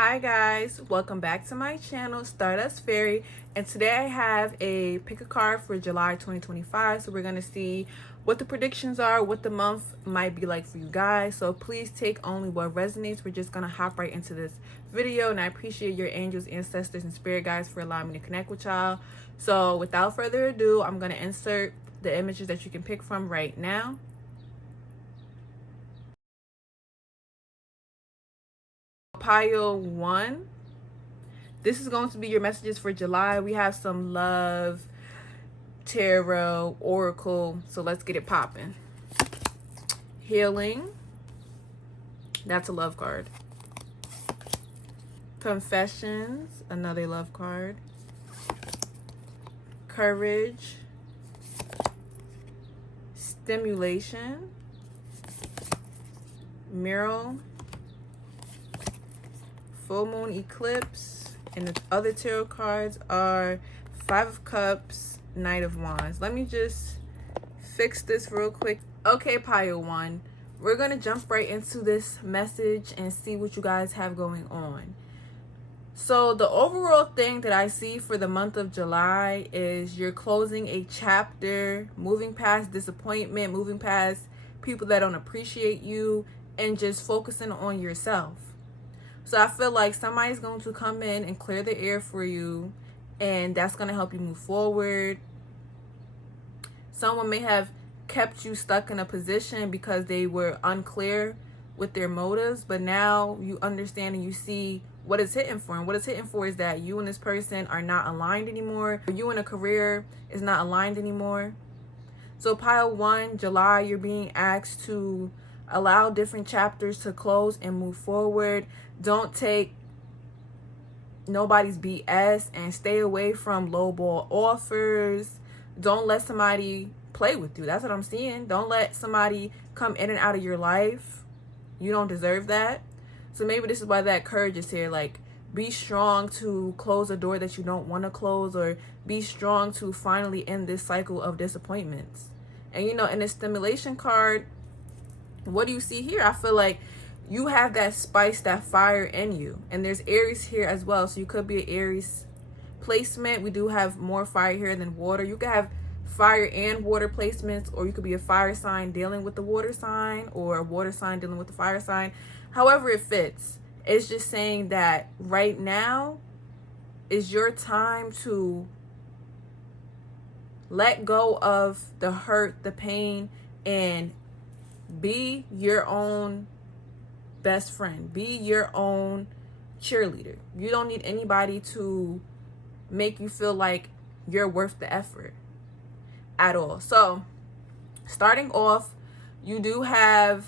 Hi guys, welcome back to my channel, Stardust Fairy, and today I have a pick a card for July 2025. So we're going to see what the predictions are, what the month might be like for you guys. So please take only what resonates. We're just going to hop right into this video, and I appreciate your angels, ancestors, and spirit guides for allowing me to connect with y'all. So without further ado, I'm going to insert the images that you can pick from right now. Pile 1, this is going to be your messages for July. We have some love, tarot, oracle, so let's get it popping. Healing, that's a love card. Confessions, another love card. Courage, stimulation, mirror, full moon eclipse, and the other tarot cards are Five of Cups, Knight of Wands. Let me just fix this real quick. Okay, pile 1, we're gonna jump right into this message and see what you guys have going on. So the overall thing that I see for the month of July is you're closing a chapter, moving past disappointment, moving past people that don't appreciate you, and just focusing on yourself. So I feel like somebody's going to come in and clear the air for you, and that's going to help you move forward. Someone may have kept you stuck in a position because they were unclear with their motives, but now you understand and you see what it's hitting for. And what it's hitting for is that you and this person are not aligned anymore. You and a career is not aligned anymore. So pile 1, July, you're being asked to allow different chapters to close and move forward. Don't take nobody's BS and stay away from lowball offers. Don't let somebody play with you. That's what I'm seeing. Don't let somebody come in and out of your life. You don't deserve that. So maybe this is why that courage is here. Like, be strong to close a door that you don't want to close, or be strong to finally end this cycle of disappointments. And you know, in the stimulation card, what do you see here? I feel like you have that spice, that fire in you. And there's Aries here as well. So you could be an Aries placement. We do have more fire here than water. You could have fire and water placements, or you could be a fire sign dealing with the water sign, or a water sign dealing with the fire sign. However it fits. It's just saying that right now is your time to let go of the hurt, the pain, and be your own best friend. Be your own cheerleader. You don't need anybody to make you feel like you're worth the effort at all. So starting off, you do have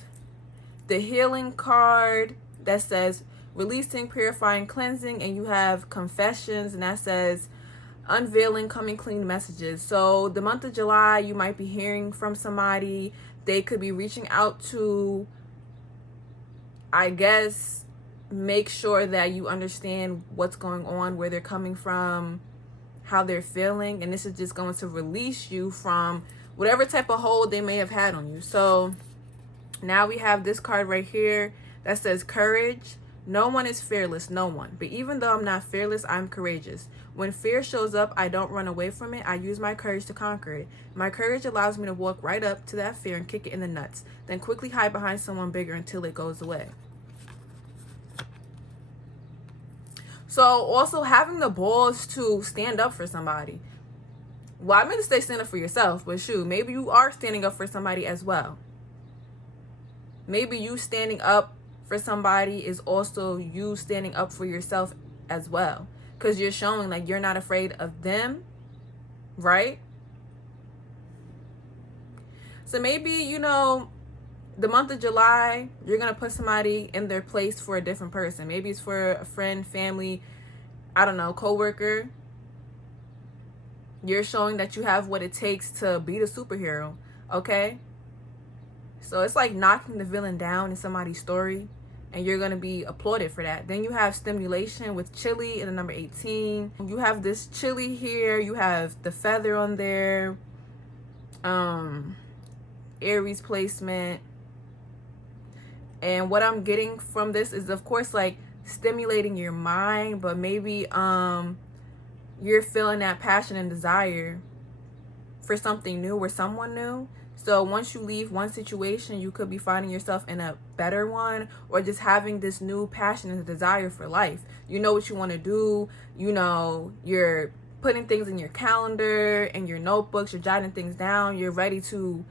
the healing card that says releasing, purifying, cleansing, and you have confessions, and that says unveiling, coming clean messages. So the month of July, you might be hearing from somebody. They could be reaching out to, I guess, make sure that you understand what's going on, where they're coming from, how they're feeling. And this is just going to release you from whatever type of hold they may have had on you. So now we have this card right here that says courage. No one is fearless, no one. But even though I'm not fearless, I'm courageous. When fear shows up, I don't run away from it. I use my courage to conquer it. My courage allows me to walk right up to that fear and kick it in the nuts, then quickly hide behind someone bigger until it goes away. So also having the balls to stand up for somebody. Well, I meant to say stand up for yourself, but shoot, maybe you are standing up for somebody as well. Maybe you standing up for somebody is also you standing up for yourself as well, because you're showing like you're not afraid of them, right? So maybe, you know, the month of July, you're going to put somebody in their place for a different person. Maybe it's for a friend, family, I don't know, coworker. You're showing that you have what it takes to be the superhero, okay? So it's like knocking the villain down in somebody's story, and you're going to be applauded for that. Then you have stimulation with chili in the number 18. You have this chili here. You have the feather on there. Aries placement. And what I'm getting from this is, of course, like stimulating your mind, but maybe you're feeling that passion and desire for something new or someone new. So once you leave one situation, you could be finding yourself in a better one, or just having this new passion and desire for life. You know what you want to do. You know, you're putting things in your calendar and your notebooks, you're jotting things down, you're ready to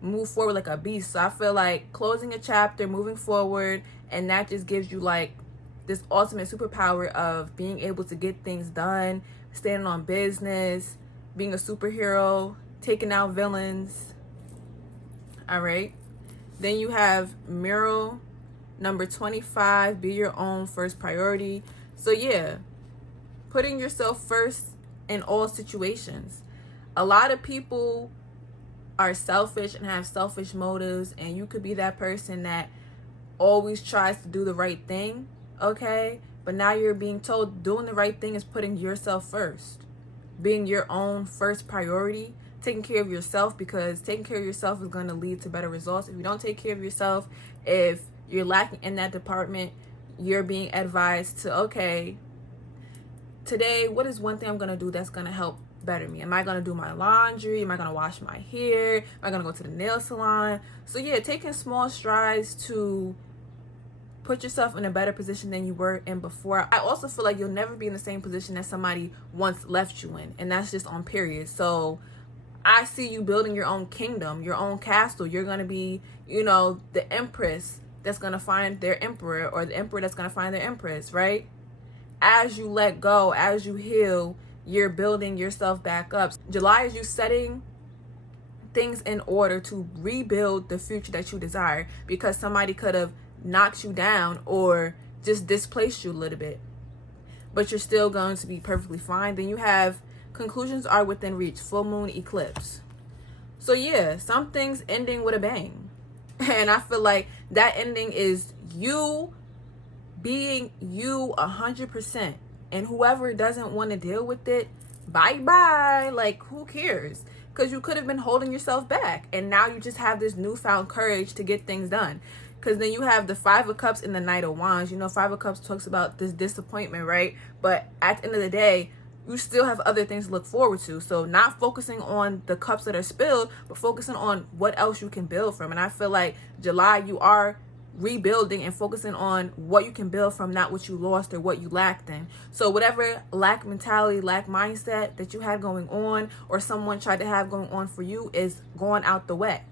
move forward like a beast. So I feel like closing a chapter, moving forward, and that just gives you like this ultimate superpower of being able to get things done, standing on business, being a superhero, taking out villains. All right. Then you have mural number 25, be your own first priority. So yeah, putting yourself first in all situations. A lot of people are selfish and have selfish motives, and you could be that person that always tries to do the right thing, okay? But now you're being told doing the right thing is putting yourself first, being your own first priority, taking care of yourself, because taking care of yourself is going to lead to better results. If you don't take care of yourself, if you're lacking in that department, you're being advised to, okay, today, what is one thing I'm going to do that's going to help better me? Am I going to do my laundry? Am I going to wash my hair? Am I going to go to the nail salon? So yeah, taking small strides to put yourself in a better position than you were in before. I also feel like you'll never be in the same position that somebody once left you in, and that's just on period. So I see you building your own kingdom, your own castle. You're going to be, you know, the empress that's going to find their emperor, or the emperor that's going to find their empress, right? As you let go, as you heal, you're building yourself back up. July is you setting things in order to rebuild the future that you desire, because somebody could have knocked you down or just displaced you a little bit, but you're still going to be perfectly fine. Then you have conclusions are within reach, full moon eclipse. So yeah, some things ending with a bang. And I feel like that ending is you being you 100%, and whoever doesn't want to deal with it, bye. Like, who cares? Because you could have been holding yourself back, and now you just have this newfound courage to get things done. Because then you have the 5 of Cups and the Knight of Wands. You know, 5 of Cups talks about this disappointment, right? But at the end of the day, you still have other things to look forward to. So not focusing on the cups that are spilled, but focusing on what else you can build from. And I feel like July, you are rebuilding and focusing on what you can build from, not what you lost or what you lacked in. So whatever lack mentality, lack mindset that you had going on, or someone tried to have going on for you, is going out the way.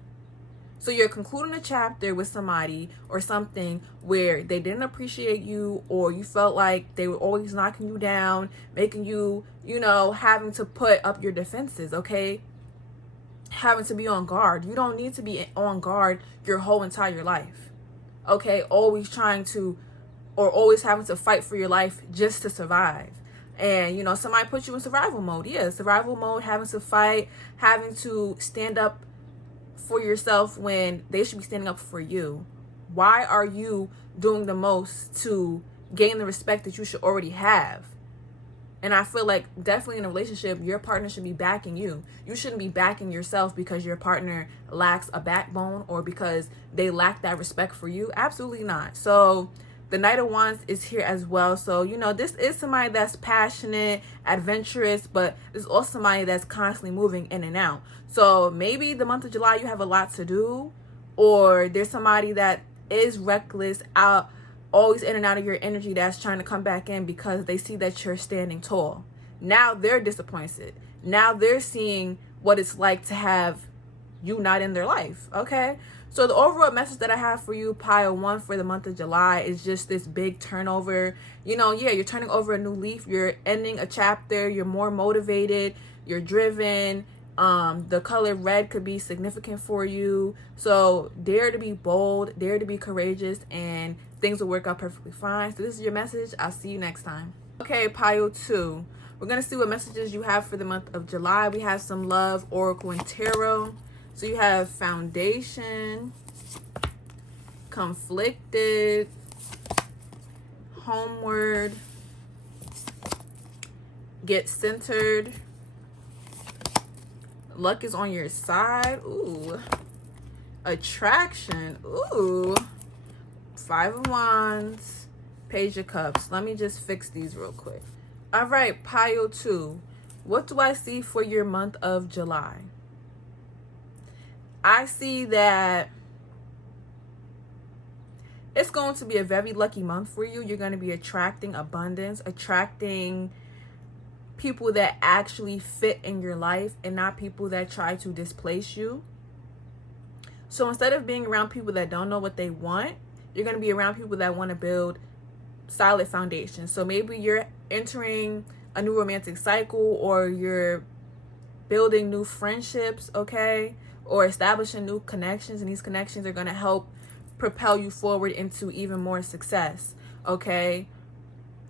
So you're concluding a chapter with somebody or something where they didn't appreciate you, or you felt like they were always knocking you down, making you, you know, having to put up your defenses, okay? Having to be on guard. You don't need to be on guard your whole entire life, okay? Always trying to, or always having to fight for your life just to survive. And, you know, somebody put you in survival mode. Yeah, survival mode, having to fight, having to stand up for yourself when they should be standing up for you. Why are you doing the most to gain the respect that you should already have? And I feel like definitely in a relationship, your partner should be backing you. You shouldn't be backing yourself because your partner lacks a backbone or because they lack that respect for you. Absolutely not. So the Knight of Wands is here as well. So, you know, this is somebody that's passionate, adventurous, but this is also somebody that's constantly moving in and out. So maybe the month of July, you have a lot to do, or there's somebody that is reckless, out, always in and out of your energy, that's trying to come back in because they see that you're standing tall. Now they're disappointed. Now they're seeing what it's like to have you not in their life, okay? So the overall message that I have for you, pile 1, for the month of July is just this big turnover. You know, yeah, you're turning over a new leaf. You're ending a chapter. You're more motivated. You're driven. The color red could be significant for you. So dare to be bold, dare to be courageous, and things will work out perfectly fine. So this is your message. I'll see you next time. Okay, pile 2. We're going to see what messages you have for the month of July. We have some love, oracle, and tarot. So you have foundation, conflicted, homeward, get centered, luck is on your side, ooh, attraction, ooh, 5 of Wands, Page of Cups. Let me just fix these real quick. All right, pile 2. What do I see for your month of July? I see that it's going to be a very lucky month for you. You're going to be attracting abundance, attracting people that actually fit in your life and not people that try to displace you. So instead of being around people that don't know what they want, you're going to be around people that want to build solid foundation. So maybe you're entering a new romantic cycle, or you're building new friendships, okay? Or establishing new connections, and these connections are going to help propel you forward into even more success, okay?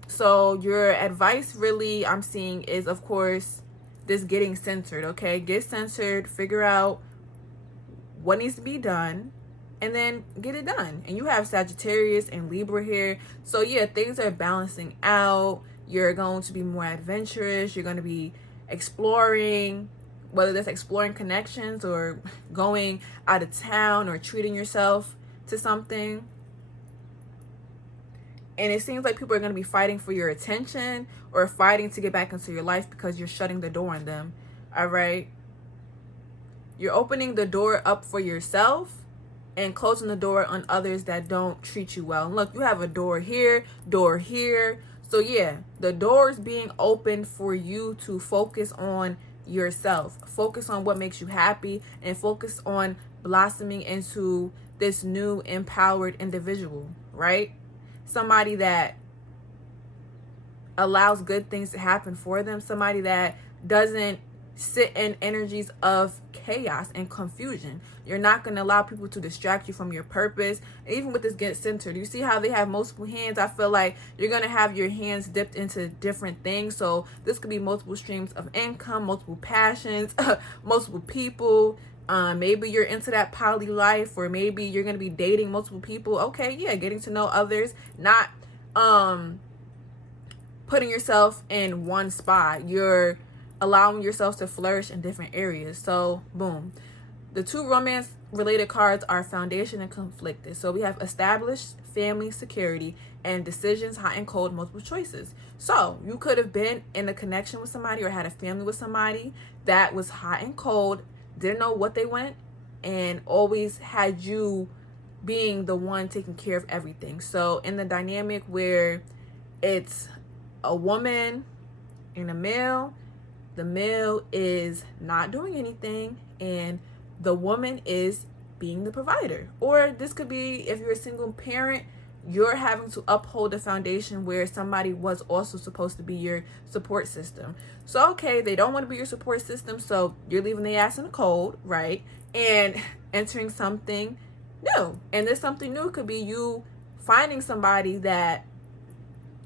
So your advice really I'm seeing is, of course, this getting centered, okay? Get centered, figure out what needs to be done, and then get it done. And you have Sagittarius and Libra here. So yeah, things are balancing out. You're going to be more adventurous. You're going to be exploring, whether that's exploring connections or going out of town or treating yourself to something. And it seems like people are going to be fighting for your attention or fighting to get back into your life because you're shutting the door on them. All right. You're opening the door up for yourself and closing the door on others that don't treat you well. And look, you have a door here, door here. So yeah, the door is being opened for you to focus on yourself. Focus on what makes you happy and focus on blossoming into this new empowered individual, right? Somebody that allows good things to happen for them. Somebody that doesn't sit in energies of chaos and confusion. You're not going to allow people to distract you from your purpose. And even with this get centered, you see how they have multiple hands? I feel like you're going to have your hands dipped into different things. So this could be multiple streams of income, multiple passions, multiple people. Maybe you're into that poly life, or maybe you're going to be dating multiple people. Okay, yeah, getting to know others, not putting yourself in one spot. You're allowing yourself to flourish in different areas. So boom, the 2 romance related cards are foundation and conflicted. So we have established, family, security, and decisions, hot and cold, multiple choices. So you could have been in a connection with somebody or had a family with somebody that was hot and cold, didn't know what they want, and always had you being the one taking care of everything. So in the dynamic where it's a woman and a male, the male is not doing anything and the woman is being the provider. Or this could be, if you're a single parent, you're having to uphold the foundation where somebody was also supposed to be your support system. So okay, they don't want to be your support system, so you're leaving the ass in the cold, right? And entering something new. And this something new could be you finding somebody that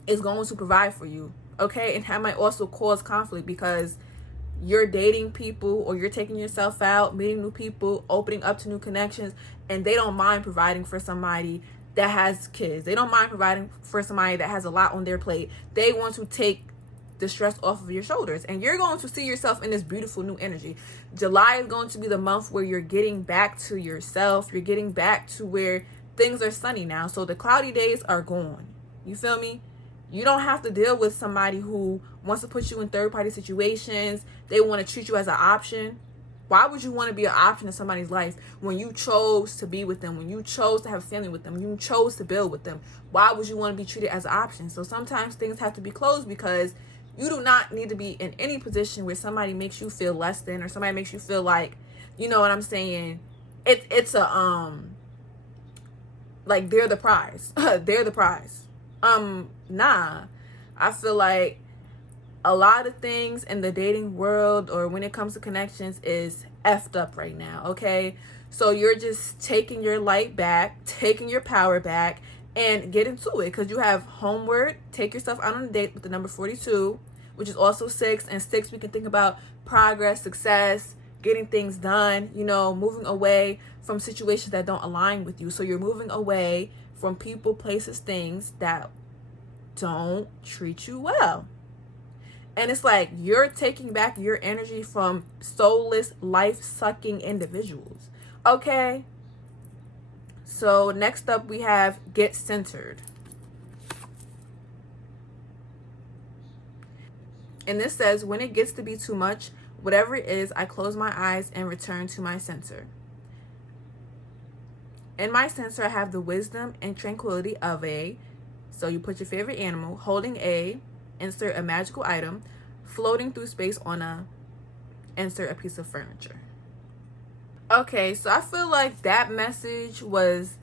is going to provide for you, okay? And that might also cause conflict because you're dating people or you're taking yourself out, meeting new people, opening up to new connections, and they don't mind providing for somebody that has kids. They don't mind providing for somebody that has a lot on their plate. They want to take the stress off of your shoulders, and you're going to see yourself in this beautiful new energy. July is going to be the month where you're getting back to yourself. You're getting back to where things are sunny now. So the cloudy days are gone. You feel me? You don't have to deal with somebody who wants to put you in third-party situations. They want to treat you as an option. Why would you want to be an option in somebody's life when you chose to be with them, when you chose to have a family with them, when you chose to build with them? Why would you want to be treated as an option? So sometimes things have to be closed because you do not need to be in any position where somebody makes you feel less than, or somebody makes you feel like, you know what I'm saying? It's a like they're the prize. They're the prize. Nah. I feel like a lot of things in the dating world or when it comes to connections is effed up right now, okay? So you're just taking your light back, taking your power back, and get into it, because you have homeward, take yourself out on a date with the number 42, which is also 6. And 6, we can think about progress, success, getting things done, you know, moving away from situations that don't align with you. So you're moving away from people, places, things that don't treat you well. And it's like you're taking back your energy from soulless, life-sucking individuals. Okay? So next up we have get centered. And this says, when it gets to be too much, whatever it is, I close my eyes and return to my center. In my center, I have the wisdom and tranquility of a, so you put your favorite animal, holding a, insert a magical item, floating through space on a, insert a piece of furniture. Okay, so I feel like that message was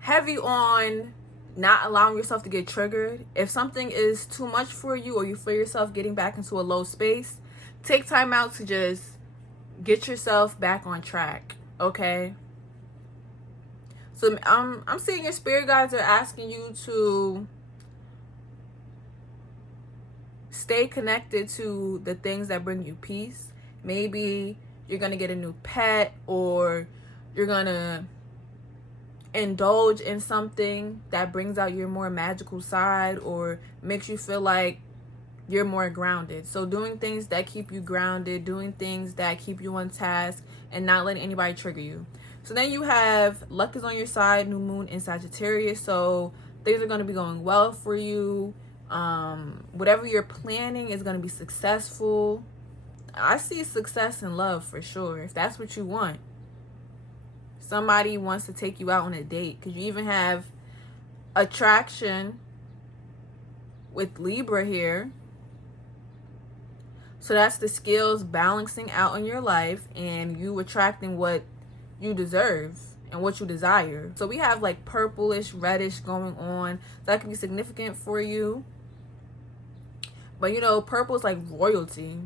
heavy on not allowing yourself to get triggered. If something is too much for you, or you feel yourself getting back into a low space, take time out to just get yourself back on track, okay? So I'm seeing your spirit guides are asking you to stay connected to the things that bring you peace. Maybe you're going to get a new pet, or you're going to indulge in something that brings out your more magical side or makes you feel like you're more grounded. So doing things that keep you grounded, doing things that keep you on task, and not letting anybody trigger you. So then you have luck is on your side, new moon in Sagittarius. So things are going to be going well for you. Whatever you're planning is going to be successful. I see success in love for sure, if that's what you want. Somebody wants to take you out on a date, because you even have attraction with Libra here. So that's the scales balancing out in your life and you attracting what you deserve and what you desire. So we have like purplish, reddish going on. That can be significant for you. But you know, purple is like royalty.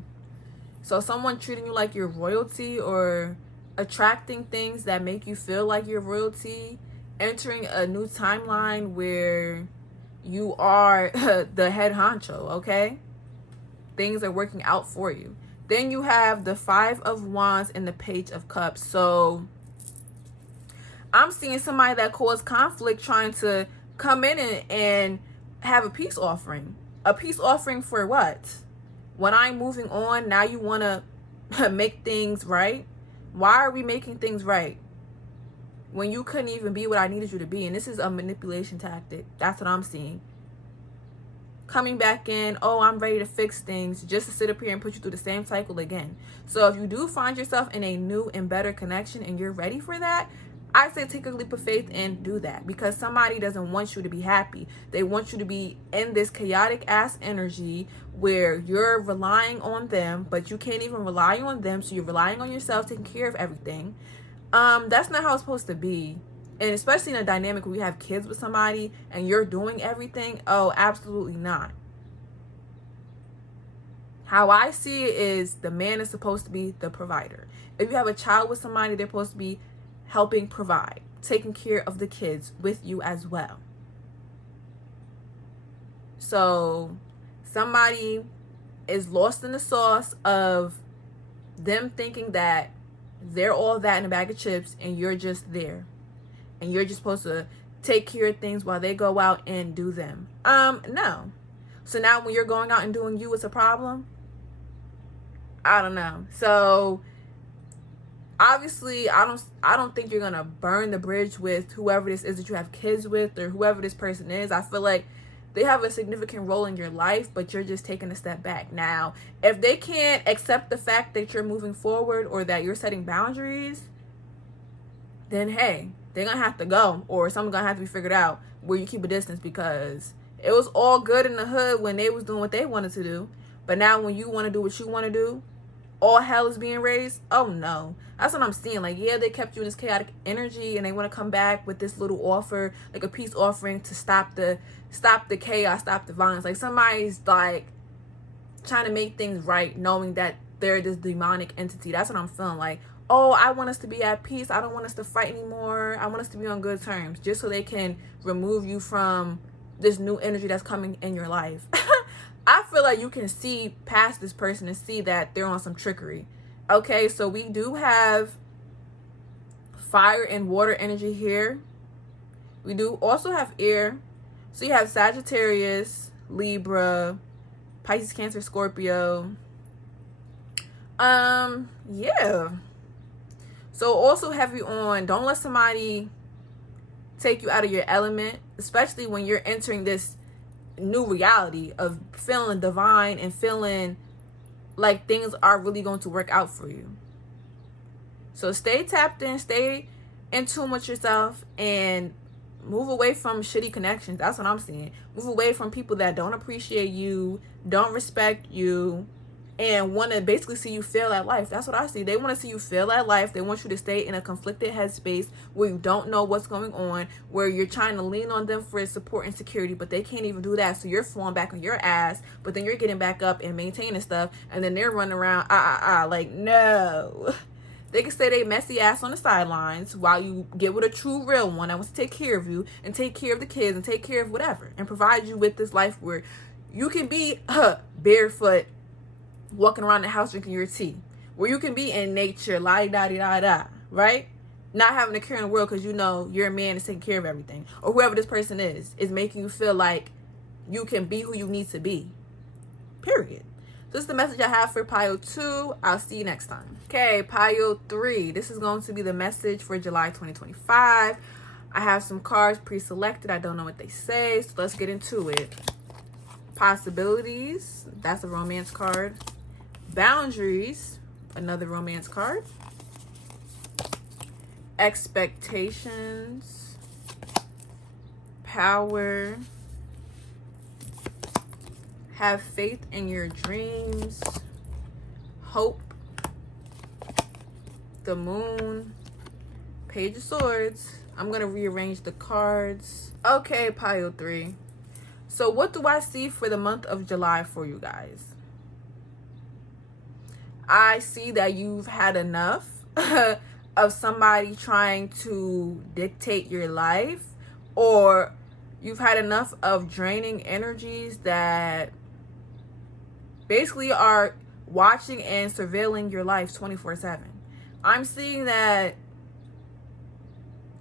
So someone treating you like you're royalty, or attracting things that make you feel like you're royalty, entering a new timeline where you are the head honcho, okay? Things are working out for you. Then you have the 5 of Wands and the Page of Cups. So I'm seeing somebody that caused conflict trying to come in and have a peace offering. A peace offering for what? When I'm moving on, now you want to make things right? Why are we making things right when you couldn't even be what I needed you to be? And this is a manipulation tactic. That's what I'm seeing. Coming back in, oh, I'm ready to fix things, just to sit up here and put you through the same cycle again. So if you do find yourself in a new and better connection and you're ready for that, I say take a leap of faith and do that, because somebody doesn't want you to be happy. They want you to be in this chaotic ass energy where you're relying on them, but you can't even rely on them. So you're relying on yourself, taking care of everything. That's not how it's supposed to be. And especially in a dynamic where you have kids with somebody and you're doing everything. Oh, absolutely not. How I see it is the man is supposed to be the provider. If you have a child with somebody, they're supposed to be helping provide, taking care of the kids with you as well. So somebody is lost in the sauce of them thinking that they're all that in a bag of chips and you're just there. And you're just supposed to take care of things while they go out and do them. No. So now when you're going out and doing you, it's a problem? I don't know. So obviously, I don't think you're gonna burn the bridge with whoever this is that you have kids with, or whoever this person is. I feel like they have a significant role in your life, but you're just taking a step back. Now, if they can't accept the fact that you're moving forward or that you're setting boundaries, then hey, they're gonna have to go, or something's gonna have to be figured out where you keep a distance, because it was all good in the hood when they was doing what they wanted to do. But now when you want to do what you want to do, all hell is being raised. Oh no. That's what I'm seeing. Like, yeah, they kept you in this chaotic energy and they want to come back with this little offer, like a peace offering to stop the chaos, stop the violence. Like somebody's like trying to make things right, knowing that they're this demonic entity. That's what I'm feeling. Like, oh, I want us to be at peace. I don't want us to fight anymore. I want us to be on good terms, just so they can remove you from this new energy that's coming in your life. I feel like you can see past this person and see that they're on some trickery. Okay, so we do have fire and water energy here. We do also have air. So you have Sagittarius, Libra, Pisces, Cancer, Scorpio. Yeah. So also heavy on, don't let somebody take you out of your element, especially when you're entering this new reality of feeling divine and feeling like things are really going to work out for you. So stay tapped in, stay in tune with yourself, and move away from shitty connections. That's what I'm seeing. Move away from people that don't appreciate you, don't respect you, and want to basically see you fail at life. That's what I see. They want to see you fail at life. They want you to stay in a conflicted headspace where you don't know what's going on, where you're trying to lean on them for support and security, but they can't even do that. So you're falling back on your ass, but then you're getting back up and maintaining stuff, and then they're running around, like, no. They can stay their messy ass on the sidelines while you get with a true real one that wants to take care of you and take care of the kids and take care of whatever and provide you with this life where you can be barefoot walking around the house drinking your tea, where you can be in nature, la-di-da-di-da-da, right? Not having to care in the world because you know your man is taking care of everything, or whoever this person is making you feel like you can be who you need to be, period. So this is the message I have for pile 2. I'll see you next time. Okay, pile 3. This is going to be the message for July 2025. I have some cards pre-selected. I don't know what they say, so let's get into it. Possibilities. That's a romance card. Boundaries. Another romance card. Expectations. Power. Have faith in your dreams. Hope. The moon. Page of Swords. I'm going to rearrange the cards. Okay, pile 3. So what do I see for the month of July for you guys? I see that you've had enough of somebody trying to dictate your life, or you've had enough of draining energies that basically are watching and surveilling your life 24/7. I'm seeing that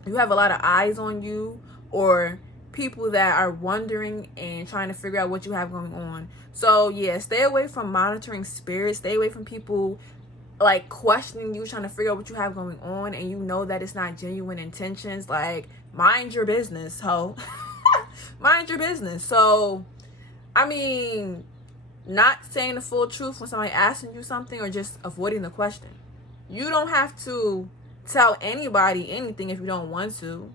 you have a lot of eyes on you, or people that are wondering and trying to figure out what you have going on. So yeah, stay away from monitoring spirits. Stay away from people like questioning you, trying to figure out what you have going on, and you know that it's not genuine intentions. Like, mind your business, ho. Mind your business. So I mean, not saying the full truth when somebody asking you something, or just avoiding the question. You don't have to tell anybody anything if you don't want to.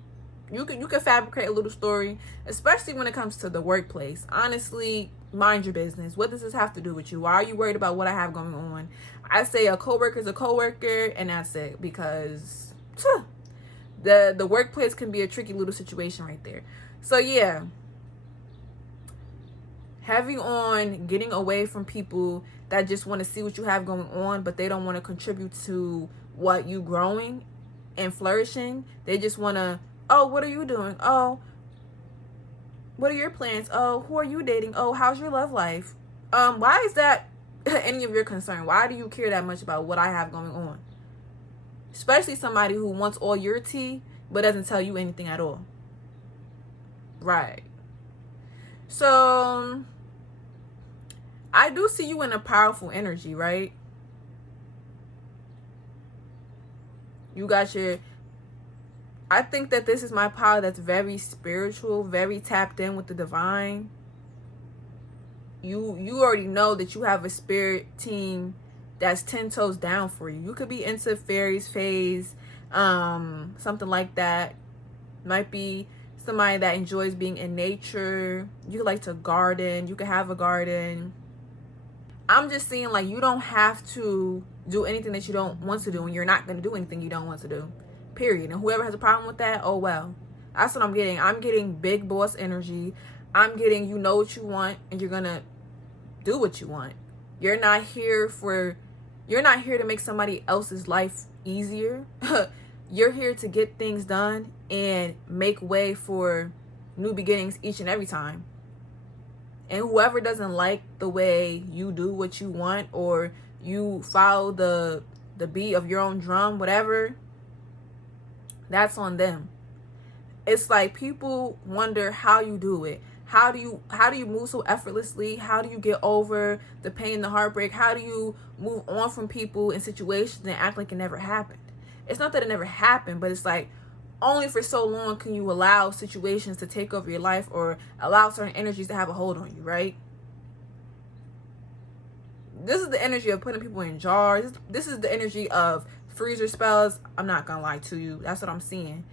You can fabricate a little story, especially when it comes to the workplace. Honestly, mind your business. What does this have to do with you? Why are you worried about what I have going on? I say a coworker is a coworker, and that's it, because the workplace can be a tricky little situation right there. So yeah, heavy on getting away from people that just want to see what you have going on, but they don't want to contribute to what you growing and flourishing. They just want to, oh, what are you doing? Oh, what are your plans? Oh, who are you dating? Oh, how's your love life? Why is that any of your concern? Why do you care that much about what I have going on? Especially somebody who wants all your tea but doesn't tell you anything at all. Right. So I do see you in a powerful energy, right? You got your, I think that this is my power that's very spiritual, very tapped in with the divine. You already know that you have a spirit team that's 10 toes down for you. You could be into fairies, fays, something like that. Might be somebody that enjoys being in nature. You like to garden. You could have a garden. I'm just seeing like you don't have to do anything that you don't want to do, and you're not going to do anything you don't want to do. Period. And whoever has a problem with that, oh well. That's what I'm getting. I'm getting big boss energy. I'm getting, you know what you want, and you're going to do what you want. You're not here to make somebody else's life easier. You're here to get things done and make way for new beginnings each and every time. And whoever doesn't like the way you do what you want, or you follow the beat of your own drum, whatever, that's on them. It's like people wonder how you do it. How do you move so effortlessly? How do you get over the pain, the heartbreak? How do you move on from people and situations and act like it never happened? It's not that it never happened, but it's like only for so long can you allow situations to take over your life, or allow certain energies to have a hold on you, right? This is the energy of putting people in jars. This is the energy of freezer spells. I'm not gonna lie to you. That's what I'm seeing.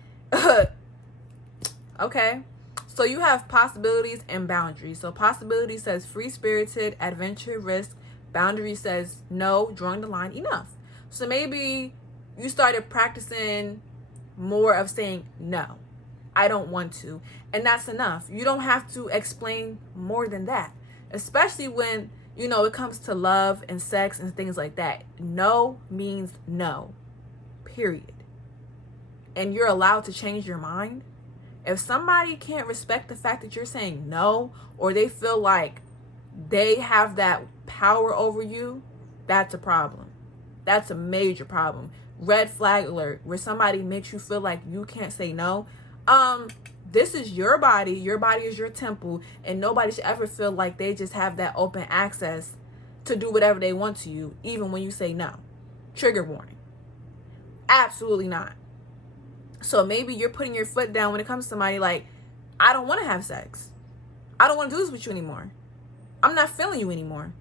Okay. So you have possibilities and boundaries. So possibility says free-spirited, adventure, risk. Boundary says no, drawing the line, enough. So maybe you started practicing more of saying no, I don't want to. And that's enough. You don't have to explain more than that. Especially when, you know, it comes to love and sex and things like that. No means no. Period. And you're allowed to change your mind. If somebody can't respect the fact that you're saying no, or they feel like they have that power over you, that's a problem. That's a major problem. Red flag alert, where somebody makes you feel like you can't say no. This is your body. Your body is your temple, and nobody should ever feel like they just have that open access to do whatever they want to you, even when you say no. Trigger warning. Absolutely not. So maybe you're putting your foot down when it comes to somebody like, I don't want to have sex. I don't want to do this with you anymore. I'm not feeling you anymore.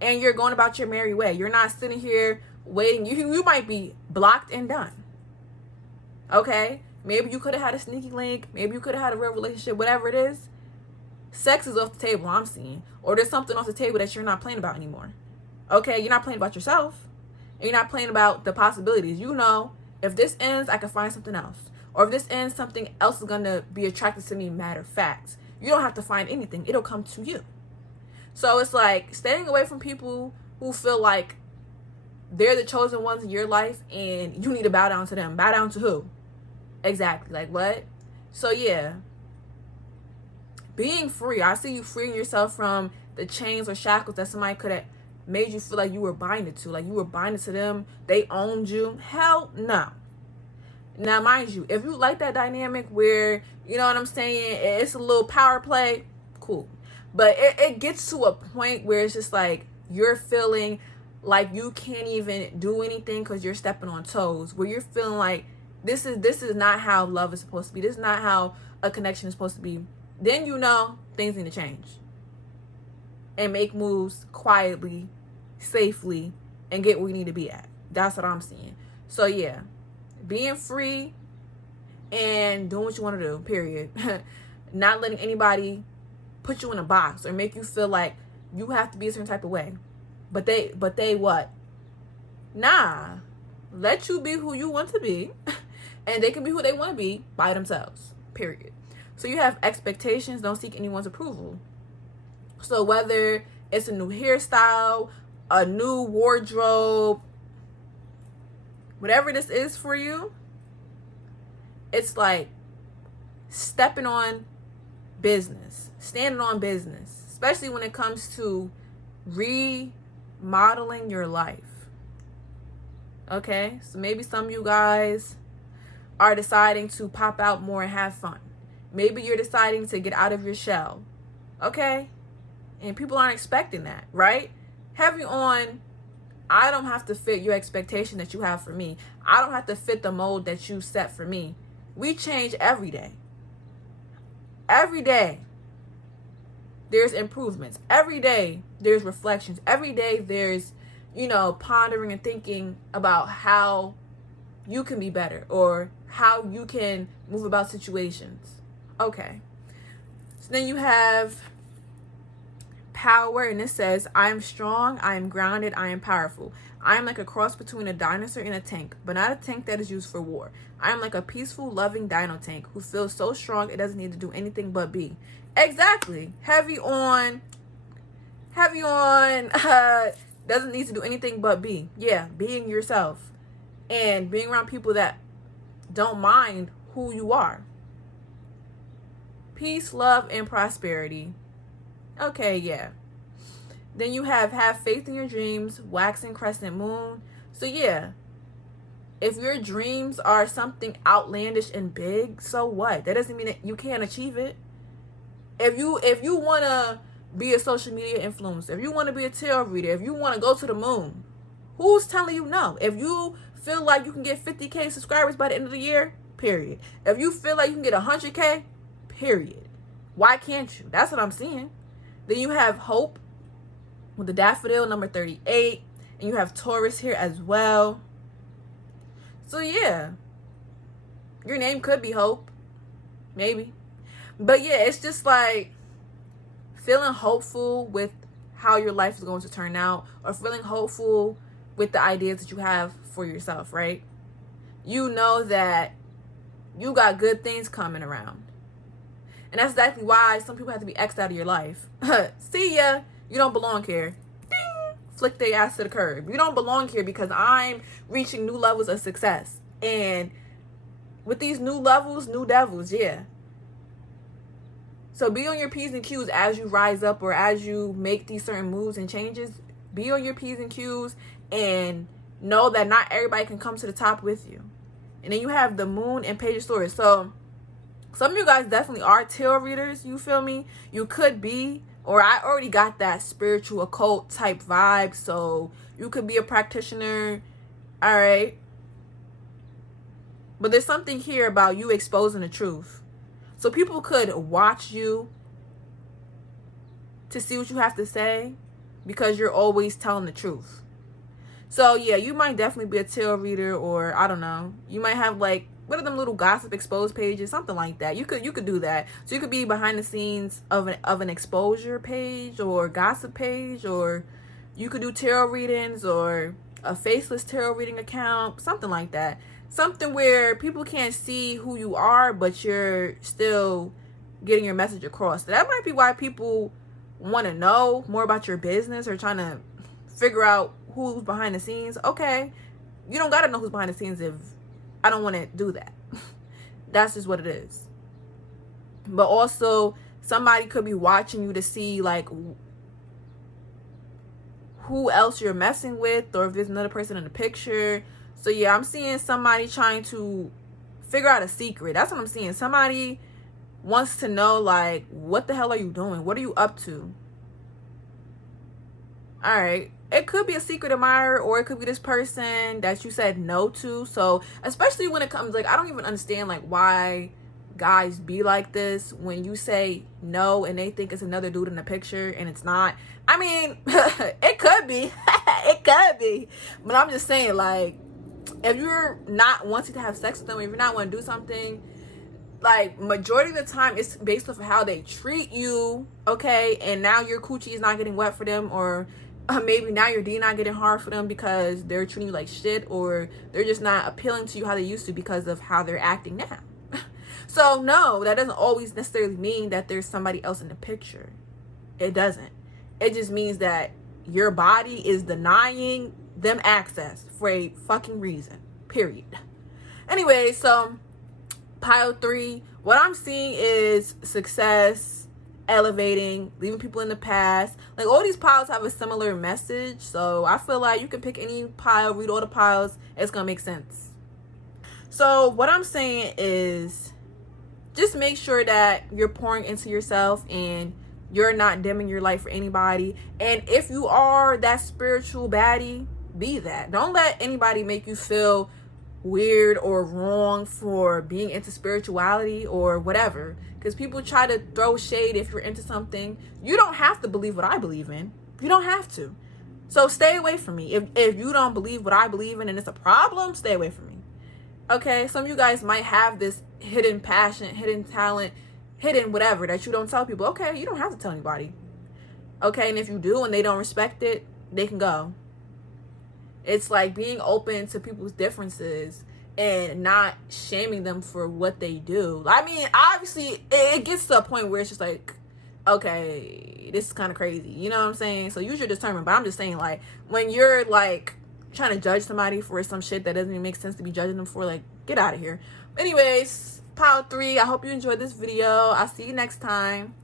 And you're going about your merry way. You're not sitting here waiting. You might be blocked and done. Okay? Maybe you could have had a sneaky link. Maybe you could have had a real relationship. Whatever it is, sex is off the table, I'm seeing. Or there's something off the table that you're not playing about anymore. Okay? You're not playing about yourself. And you're not playing about the possibilities. You know, if this ends, I can find something else. Or if this ends, something else is going to be attracted to me, matter of fact. You don't have to find anything. It'll come to you. So it's like staying away from people who feel like they're the chosen ones in your life and you need to bow down to them. Bow down to who? Exactly. Like what? So yeah. Being free. I see you freeing yourself from the chains or shackles that somebody could have made you feel like you were binded to. Like you were binded to them. They owned you. Hell no. Now, mind you, if you like that dynamic where, you know what I'm saying, it's a little power play, cool. But it gets to a point where it's just like you're feeling like you can't even do anything because you're stepping on toes, where you're feeling like this is not how love is supposed to be. This is not how a connection is supposed to be. Then you know things need to change. And make moves quietly, safely, and get where you need to be at. That's what I'm seeing. So yeah, being free and doing what you want to do, period. Not letting anybody put you in a box or make you feel like you have to be a certain type of way. But they what? Nah. Let you be who you want to be. And they can be who they want to be by themselves. Period. So you have expectations. Don't seek anyone's approval. So whether it's a new hairstyle, a new wardrobe, whatever this is for you, it's like stepping on business, standing on business, especially when it comes to remodeling your life. Okay, so maybe some of you guys are deciding to pop out more and have fun. Maybe you're deciding to get out of your shell. Okay, and people aren't expecting that, right? Heavy on, I don't have to fit your expectation that you have for me. I don't have to fit the mold that you set for me. We change every day. Every day, there's improvements. Every day, there's reflections. Every day, there's, pondering and thinking about how you can be better or how you can move about situations. Okay. So then you have power, and it says, I am strong, I am grounded, I am powerful. I am like a cross between a dinosaur and a tank, but not a tank that is used for war. I am like a peaceful, loving dino tank who feels so strong it doesn't need to do anything but be. Exactly. Heavy on, doesn't need to do anything but be. Yeah, being yourself. And being around people that don't mind who you are. Peace, love, and prosperity. Okay, yeah. Then you have faith in your dreams, waxing crescent moon. So yeah, if your dreams are something outlandish and big, so what? That doesn't mean that you can't achieve it. If you want to be a social media influencer, if you want to be a tarot reader, if you want to go to the moon, who's telling you no? If you feel like you can get 50K subscribers by the end of the year, period. If you feel like you can get 100K, period. Why can't you? That's what I'm seeing. Then you have hope with the daffodil, number 38. And you have Taurus here as well. So yeah, your name could be Hope, maybe. But yeah, it's just like feeling hopeful with how your life is going to turn out, or feeling hopeful with the ideas that you have for yourself, right? You know that you got good things coming around. And that's exactly why some people have to be X'd out of your life. See ya. You don't belong here. Ding! Flick their ass to the curb. You don't belong here because I'm reaching new levels of success. And with these new levels, new devils, yeah. So be on your P's and Q's as you rise up, or as you make these certain moves and changes. Be on your P's and Q's and know that not everybody can come to the top with you. And then you have the moon and page of swords. So some of you guys definitely are tarot readers, you feel me? You could be, or I already got that spiritual occult type vibe. So you could be a practitioner, all right? But there's something here about you exposing the truth. So people could watch you to see what you have to say because you're always telling the truth. So yeah, you might definitely be a tarot reader, or I don't know. You might have like, what are them little gossip exposed pages, something like that. You could do that. So you could be behind the scenes of an exposure page or gossip page, or you could do tarot readings or a faceless tarot reading account, something like that. Something where people can't see who you are, but you're still getting your message across. So that might be why people want to know more about your business, or trying to figure out who's behind the scenes. Okay, you don't got to know who's behind the scenes if I don't want to do that. That's just what it is. But also, somebody could be watching you to see like who else you're messing with, or if there's another person in the picture. So yeah, I'm seeing somebody trying to figure out a secret. That's what I'm seeing. Somebody wants to know, like, what the hell are you doing? What are you up to? All right. It could be a secret admirer, or it could be this person that you said no to. So especially when it comes, like, I don't even understand like why guys be like this when you say no and they think it's another dude in the picture and it's not. I mean, it could be. It could be. But I'm just saying, like, if you're not wanting to have sex with them, if you're not wanting to do something, like, majority of the time it's based off of how they treat you, okay? And now your coochie is not getting wet for them, or maybe now your D not getting hard for them because they're treating you like shit, or they're just not appealing to you how they used to because of how they're acting now. So no, that doesn't always necessarily mean that there's somebody else in the picture. It doesn't. It just means that your body is denying them access for a fucking reason, period. Anyway, so pile 3, what I'm seeing is success, elevating, leaving people in the past. Like, all these piles have a similar message, so I feel like you can pick any pile, read all the piles, it's gonna make sense. So what I'm saying is, just make sure that you're pouring into yourself and you're not dimming your light for anybody. And if you are that spiritual baddie, be that. Don't let anybody make you feel weird or wrong for being into spirituality or whatever, because people try to throw shade if you're into something. You don't have to believe what I believe in. You don't have to. So stay away from me. If you don't believe what I believe in and it's a problem, stay away from me. Okay, some of you guys might have this hidden passion, hidden talent, hidden whatever that you don't tell people. Okay, you don't have to tell anybody. Okay, and if you do and they don't respect it, they can go. It's like being open to people's differences and not shaming them for what they do. I mean, obviously, it gets to a point where it's just like, okay, this is kind of crazy. You know what I'm saying? So use your discernment. But I'm just saying, like, when you're, like, trying to judge somebody for some shit that doesn't even make sense to be judging them for, like, get out of here. Anyways, pile 3, I hope you enjoyed this video. I'll see you next time.